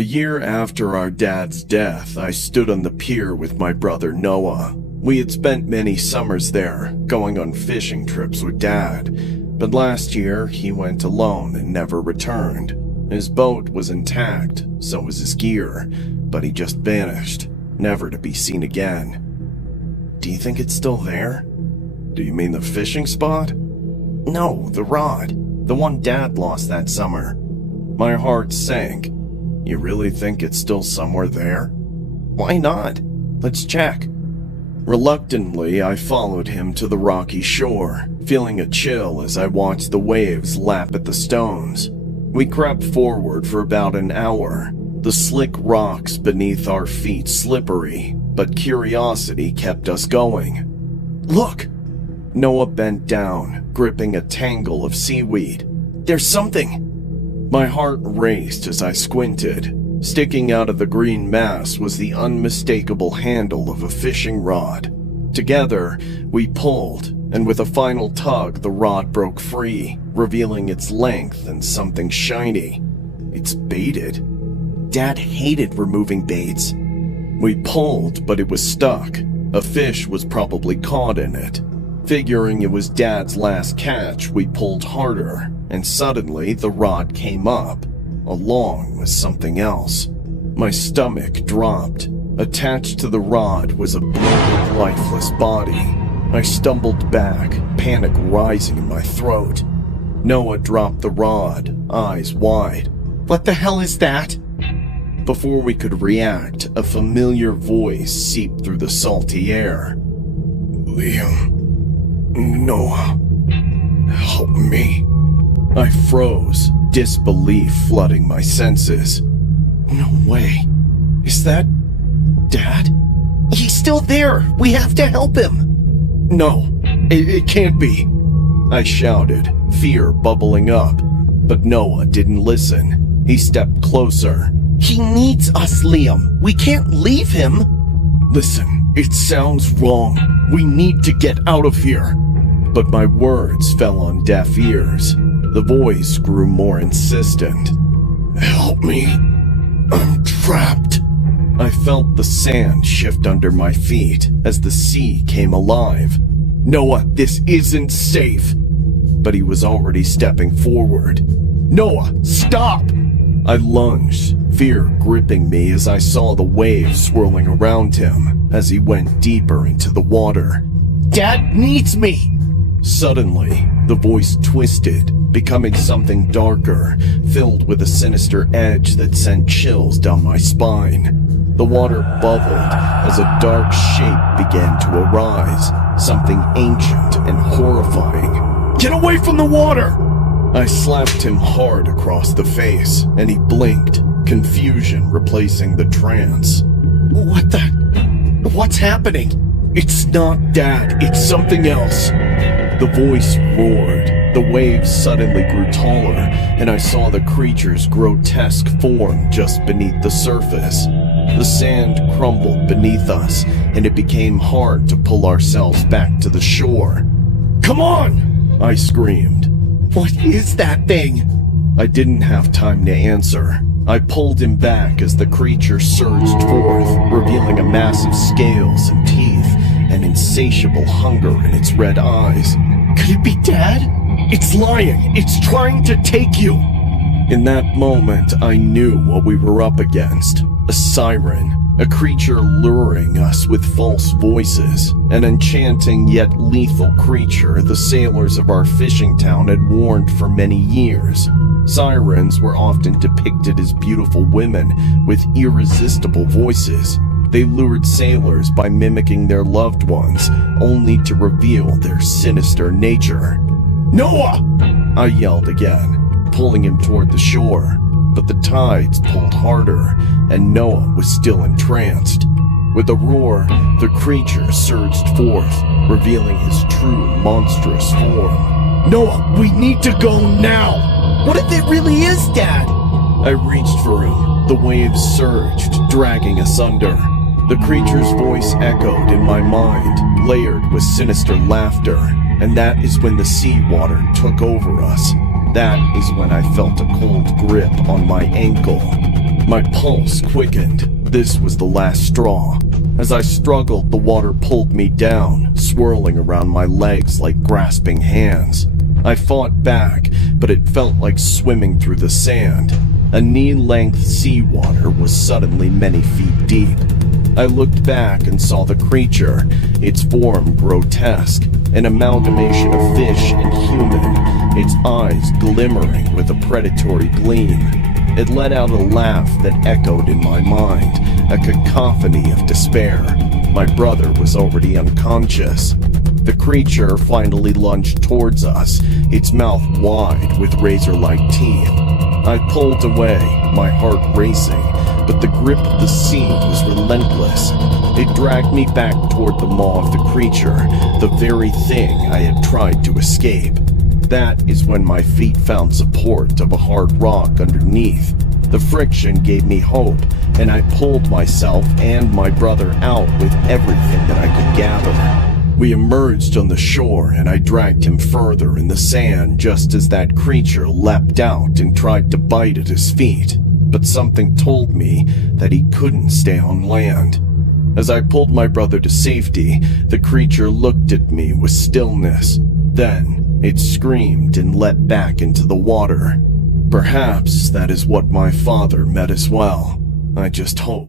A year after our dad's death, I stood on the pier with my brother Noah. We had spent many summers there, going on fishing trips with Dad, but last year he went alone and never returned. His boat was intact, so was his gear, but he just vanished, never to be seen again. Do you think it's still there? Do you mean the fishing spot? No, the rod, the one Dad lost that summer. My heart sank. You really think it's still somewhere there? Why not? Let's check. Reluctantly, I followed him to the rocky shore, feeling a chill as I watched the waves lap at the stones. We crept forward for about an hour, the slick rocks beneath our feet slippery, but curiosity kept us going. Look! Noah bent down, gripping a tangle of seaweed. There's something! My heart raced as I squinted. Sticking out of the green mass was the unmistakable handle of a fishing rod. Together, we pulled, and with a final tug, the rod broke free, revealing its length and something shiny. It's baited. Dad hated removing baits. We pulled, but it was stuck. A fish was probably caught in it. Figuring it was Dad's last catch, we pulled harder, and suddenly the rod came up, along with something else. My stomach dropped. Attached to the rod was a bloated, lifeless body. I stumbled back, panic rising in my throat. Noah dropped the rod, eyes wide. What the hell is that? Before we could react, a familiar voice seeped through the salty air. Liam. Noah. Help me. I froze, disbelief flooding my senses. No way. Is that Dad? He's still there. We have to help him. No, it can't be. I shouted, fear bubbling up. But Noah didn't listen. He stepped closer. He needs us, Liam. We can't leave him. Listen, it sounds wrong. We need to get out of here. But my words fell on deaf ears. The voice grew more insistent. Help me. I'm trapped. I felt the sand shift under my feet as the sea came alive. Noah, this isn't safe. But he was already stepping forward. Noah, stop! I lunged, fear gripping me as I saw the waves swirling around him as he went deeper into the water. Dad needs me! Suddenly, the voice twisted, becoming something darker, filled with a sinister edge that sent chills down my spine. The water bubbled as a dark shape began to arise, something ancient and horrifying. Get away from the water! I slapped him hard across the face, and he blinked, confusion replacing the trance. What's happening? It's not Dad, it's something else. The voice roared. The waves suddenly grew taller, and I saw the creature's grotesque form just beneath the surface. The sand crumbled beneath us, and it became hard to pull ourselves back to the shore. Come on! I screamed. What is that thing? I didn't have time to answer. I pulled him back as the creature surged forth, revealing a mass of scales and teeth, and insatiable hunger in its red eyes. Could it be Dad? It's lying! It's trying to take you! In that moment, I knew what we were up against. A siren. A creature luring us with false voices. An enchanting yet lethal creature the sailors of our fishing town had warned for many years. Sirens were often depicted as beautiful women with irresistible voices. They lured sailors by mimicking their loved ones, only to reveal their sinister nature. Noah! I yelled again, pulling him toward the shore, but the tides pulled harder, and Noah was still entranced. With a roar, the creature surged forth, revealing his true monstrous form. Noah, we need to go now! What if it really is Dad? I reached for him. The waves surged, dragging us under. The creature's voice echoed in my mind, layered with sinister laughter, and that is when the seawater took over us. That is when I felt a cold grip on my ankle. My pulse quickened. This was the last straw. As I struggled, the water pulled me down, swirling around my legs like grasping hands. I fought back, but it felt like swimming through the sand. A knee-length seawater was suddenly many feet deep. I looked back and saw the creature, its form grotesque, an amalgamation of fish and human, its eyes glimmering with a predatory gleam. It let out a laugh that echoed in my mind, a cacophony of despair. My brother was already unconscious. The creature finally lunged towards us, its mouth wide with razor-like teeth. I pulled away, my heart racing, but the grip of the sea was relentless. It dragged me back toward the maw of the creature, the very thing I had tried to escape. That is when my feet found support of a hard rock underneath. The friction gave me hope, and I pulled myself and my brother out with everything that I could gather. We emerged on the shore, and I dragged him further in the sand just as that creature leapt out and tried to bite at his feet. But something told me that he couldn't stay on land. As I pulled my brother to safety, the creature looked at me with stillness. Then it screamed and leapt back into the water. Perhaps that is what my father meant as well. I just hope.